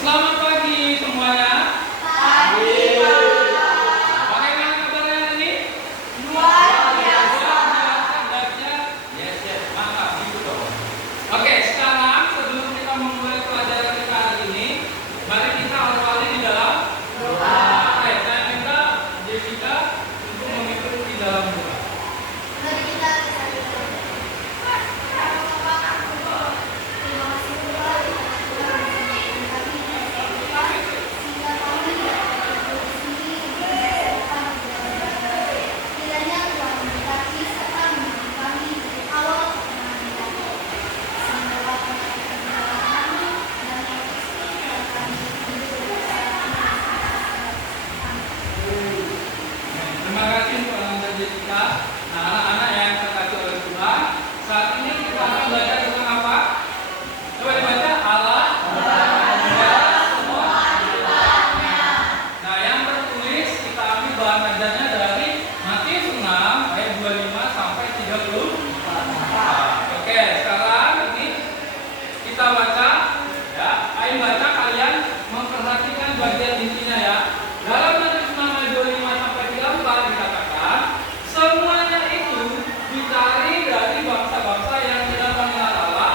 Selamat pagi semuanya. Pagi, Bagaimana kabarnya hari ini? luar biasa. Dahsyat. Yes. Mantap gitu dong. Oke, sekarang sebelum kita memulai pelajaran kita hari ini, mari kita awali di dalam doa. Oke, saya minta Jessica untuk mengikuti di dalam doa. Mari kita berdoa. Terima kasih Tuhan, sehingga kami dapat berdiri di sini bersama kiranya Tuhan memberkati serta menemani kami dari awal perjalanan kami. Sehingga kami kami dan kami hidup bersama. Terima kasih untuk anak Jessica. Nah, anak-anak yang terkasih oleh Tuhan, saat ini kita akan belajar tentang apa? Coba dibaca. Allah. Nah, yang tertulis kita ambil bahan ajarnya dari Matius 6 ayat 25 sampai 30. Oke, sekarang ini kita baca ya. Ayo baca, kalian memperhatikan bagian intinya ya. Dalam Matius 6 ayat 25 sampai 34 dikatakan, semuanya itu dicari dari bangsa-bangsa yang tidak mengenal Allah,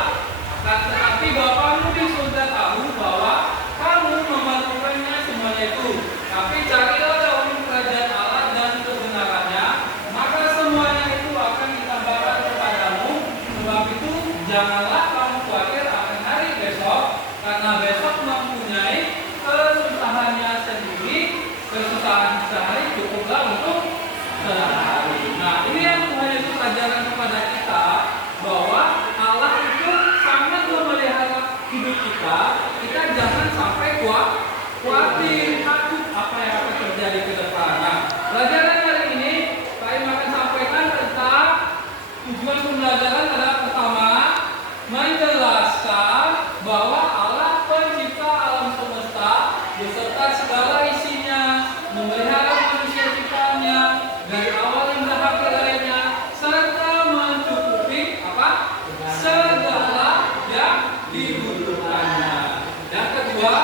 akan tetapi Bapamu di surga tahu bahwa kamu membutuhkannya semuanya itu. Tapi carilah dahulu kerajaan Allah dan kebenarannya, maka semuanya itu akan ditambahkan kepadamu. Sebab itu janganlah kamu khawatir akan hari besok, karena besok mempunyai kesusahannya sendiri. Kesusahan sehari cukuplah untuk sehari. Nah, ini yang Tuhan Yesus ajarkan kepada kita, bahwa Allah itu sangat memelihara hidup kita. Kita jangan sampai khawatir, takut apa yang akan terjadi ke depannya. Pelajaran hari ini saya akan sampaikan tentang tujuan pembelajaran adalah pertama, menjelaskan bahwa Allah pencipta alam semesta beserta segala isinya, memelihara manusia ciptaannya dari awal hingga akhir hayatnya, serta mencukupi apa? Segala yang dibutuhkannya. Yang kedua,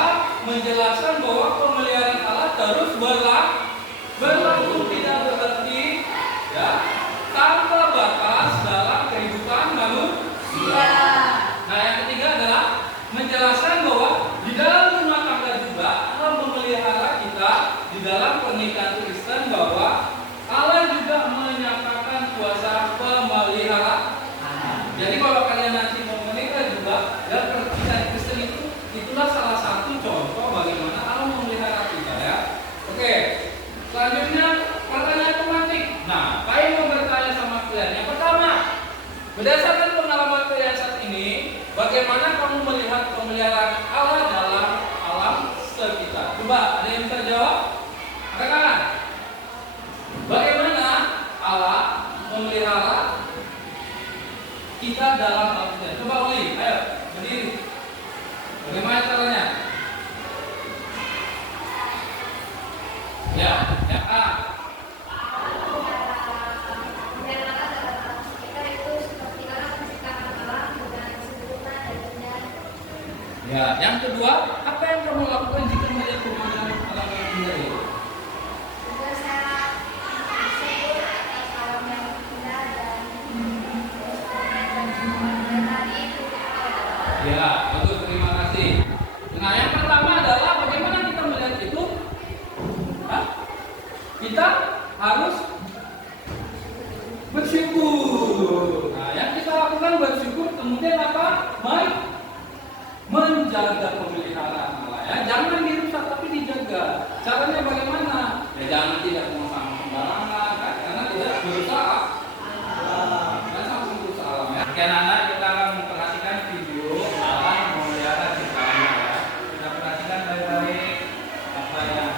menjelaskan bahwa pemeliharaan Allah terus berlangsung tidak berhenti, ya, tanpa batas dalam kehidupan manusia. Nah, yang ketiga adalah menjelaskan bahwa di dalam rumah tangga juga Allah memelihara kita. Di dalam pernikahan Kristen, bahwa Allah juga menyatakan kuasa pemeliharaan. Jadi kalau kalian nanti mau menikah juga, dan pernikahan Kristen itulah salah satu contoh bagaimana Allah memelihara kita ya. Oke, selanjutnya pertanyaan pematik. Nah, saya mau bertanya sama kalian. Yang pertama, berdasarkan pengalaman kalian saat ini, bagaimana kamu melihat pemeliharaan Allah dalam alam sekitar? Coba, ada yang bisa jawab? Katakan, bagaimana Allah memelihara kita dalam alam sekitar? Coba Oli, ayo berdiri. Bagaimana caranya? Ya A. Ya, yang kedua, apa yang kamu lakukan jika melihat pemandangan alam yang indah itu? Ya, bagus, terima kasih. Nah, yang pertama adalah bagaimana kita melihat itu? Hah? Kita harus bersyukur. Nah, yang kita lakukan bersyukur, kemudian apa? Menjaga pemeliharaan Allah ya. Jangan dirusak tapi dijaga. Caranya bagaimana? Ya jangan tidak memasang sembarangan kan? Karena tidak berusaha. Dan langsung berusaha alam ya. Oke anak-anak, kita akan memperhatikan video Allah memelihara ciptaannya ya. Kita perhatikan baik-baik apa yang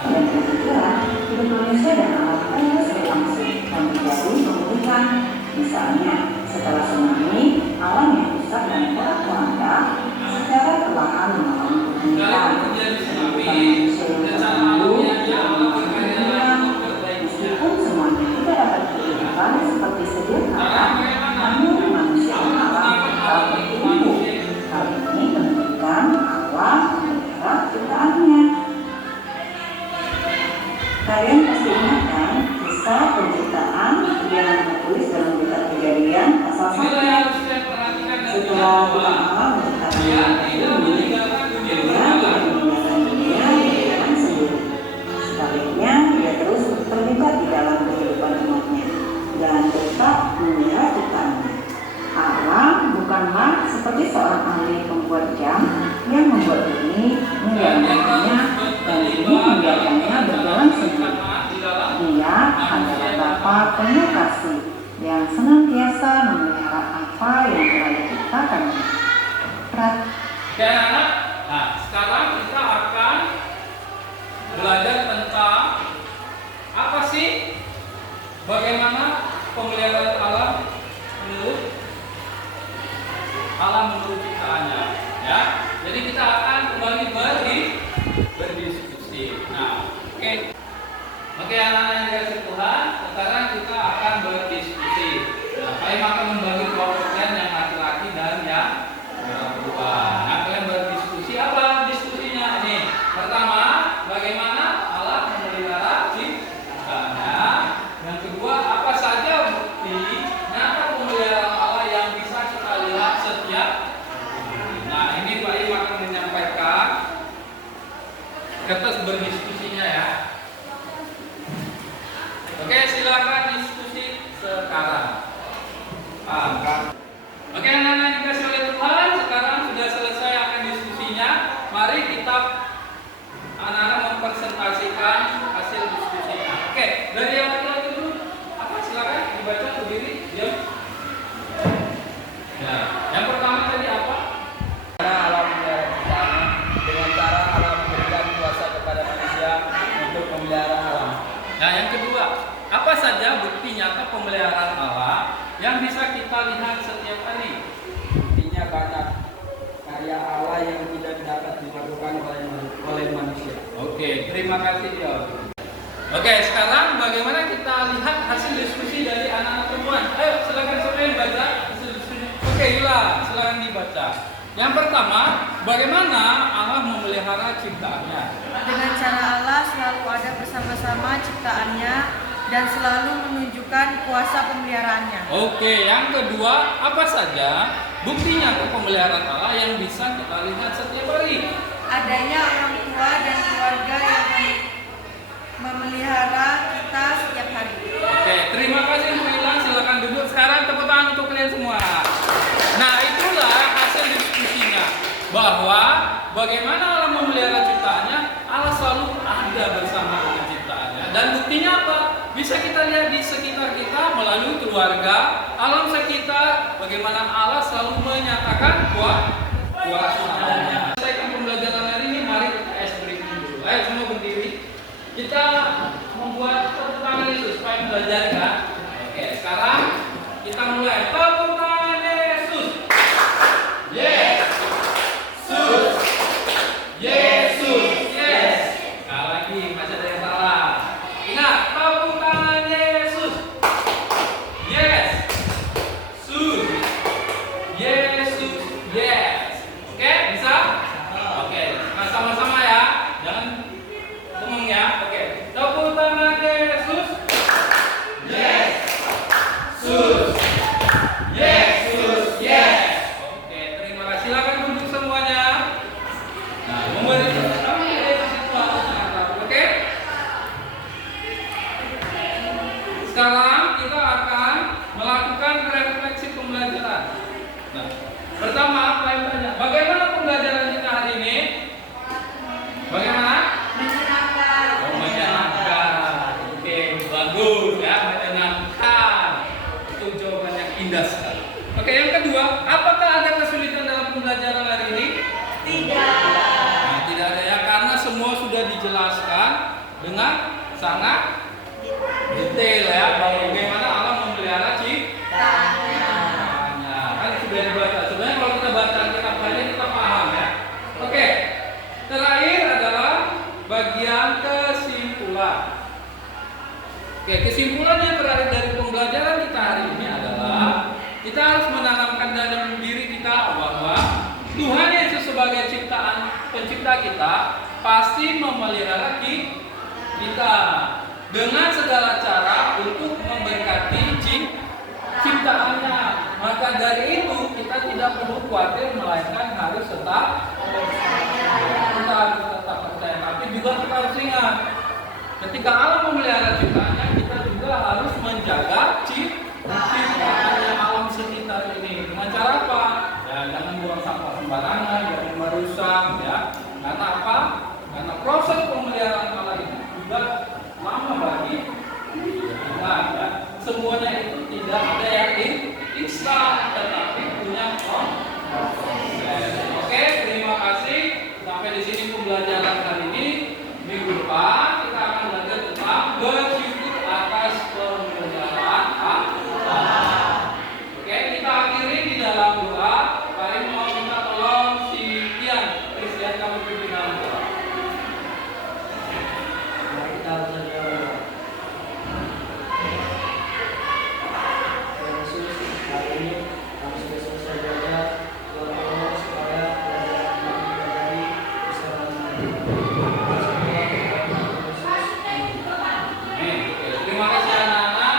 hidup manusia dan alam hanya berlangsung dan menjadi memulihkan. Misalnya, setelah tsunami, alam yang rusak dan porak-poranda secara perlahan mengalami pemulihan. Meskipun semuanya tidak dapat dilakukan seperti sedia kala, namun manusia dan alam tetap bertumbuh. Hal ini menunjukkan Allah memelihara ciptaan demi menjalankannya dan demi membiarkannya berjalan sendiri. Dia adalah Bapa penuh kasih yang senantiasa memelihara apa yang telah diciptakan. Oke anak-anak, nah sekarang kita akan belajar tentang apa sih, bagaimana pemeliharaan alam menurut ciptaannya, ya. Jadi kita akan kembali berdiskusi. Nah, oke anak-anak yang dikasih Tuhan, sekarang kita akan berdiskusi. Nah, kalian akan membagi kelompok yang laki-laki dan yang perempuan. Nah, kalian berdiskusi apa diskusinya ini? Pertama, bagaimana Allah memelihara ciptaannya. Yang kedua, apa saja bukti nyata pemeliharaan Allah yang bisa kita lihat setiap hari. Nah, ini Pak Im akan menyampaikan kertas berdiskusinya ya. Oke, silakan diskusi sekarang. Oke, anak-anak yang dikasih oleh Tuhan, sekarang sudah selesai akan diskusinya. Mari kita anak-anak mempresentasikan hasil diskusinya. Oke, dari yang laki-laki dulu. Apa? Silakan dibaca berdiri, diam. Ya, yang pertama tadi apa? Karena alam memelihara ciptaannya, dengan cara alam memberikan kuasa kepada manusia untuk memelihara alam. Nah, yang kedua, apa saja bukti nyata pemeliharaan Allah yang bisa kita lihat setiap hari? Buktinya banyak, karya Allah yang tidak dapat dilakukan oleh manusia. Oke, terima kasih dia. Oke, sekarang bagaimana kita lihat hasil diskusi dari anak-anak perempuan? Ayo, silakan siapa yang baca hasil diskusi. Oke, Ila, silakan dibaca. Yang pertama, bagaimana Allah memelihara ciptaannya? Dengan cara Allah selalu ada bersama-sama ciptaannya dan selalu menunjukkan kuasa pemeliharaannya. Oke, yang kedua, apa saja buktinya pemeliharaan Allah yang bisa kita lihat setiap hari? Adanya orang tua dan keluarga yang memelihara kita setiap hari. Oke, terima kasih Bu Ilang. Silakan duduk. Sekarang tepuk tangan untuk kalian semua. Nah, itulah hasil diskusinya, bahwa bagaimana Allah memelihara ciptaannya. Allah selalu ada bersama dengan ciptaannya. Dan buktinya apa? Bisa kita lihat di sekitar kita melalui keluarga, alam sekitar, bagaimana Allah selalu menyatakan kuasanya. Selesaikan pembelajaran hari ini, mari kita ice breaking dulu. Ayo semua berdiri. Kita membuat tepuk tangan Yesus supaya belajar kan? Oke, sekarang kita mulai. Tepuk tangan Yesus. Yes. Sus. Yesus. Yes. Sekali lagi, masih ada yang salah. Ingat, tepuk tangan Yesus. Yes. Sus. Yesus. Yes. Oke, bisa? Oke, nah sama-sama ya. Jangan ngomong ya. Oke. Tepuk tangan Yesus. Yes. Sus. Yesus. Yes. Oke, terima kasih. Silakan duduk semuanya. Nah, memberi kami Yesus itu atas. Oke? Sekarang kita akan melakukan refleksi pembelajaran. Nah, pertama, apa yang tanya? Bagaimana pembelajaran kita hari ini? Bagaimana? Menyenangkan. Oh, menyenangkan. Oke, bagus ya, menyenangkan. Itu jawaban yang indah sekali. Oke, yang kedua, apakah ada kesulitan dalam pembelajaran hari ini? Tidak. Nah, tidak ada ya, karena semua sudah dijelaskan dengan sangat detail ya, bahwa bagaimana Allah memelihara ciptaannya. Kan sudah dibaca. Sebenarnya kalau kita baca kitab saja kita paham ya. Oke, terakhir adalah bagian kesimpulan. Oke, kesimpulan yang terakhir dari pembelajaran kita hari ini adalah kita harus menanamkan dalam diri kita bahwa Tuhan Yesus sebagai pencipta kita pasti memelihara kita dengan segala cara untuk memberkati ciptaannya. Maka dari itu kita tidak perlu khawatir, melainkan harus tetap percaya. Tapi juga kita harus ingat, ketika Allah memelihara ciptaannya, kita juga harus menjaga ciptaannya alam sekitar ini. Dengan cara apa? Ya, jangan buang sampah sembarangan, jangan merusak ya. Nah, pembelajaran kali ini. Minggu depan kita akan belajar tentang bersyukur atas pembelajaran Allah. Oke, kita akhiri di dalam doa. Kali mau minta tolong si Christian kamu pimpin dalam doa. Mari kita berdoa. Tuhan Yesus, hari ini kami sudah selesai belajar. Tuhan tolong supaya pelajaran yang kami pelajari bisa bermanfaat. Terima kasih anak-anak.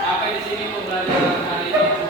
Sampai di sini pembelajaran hari ini.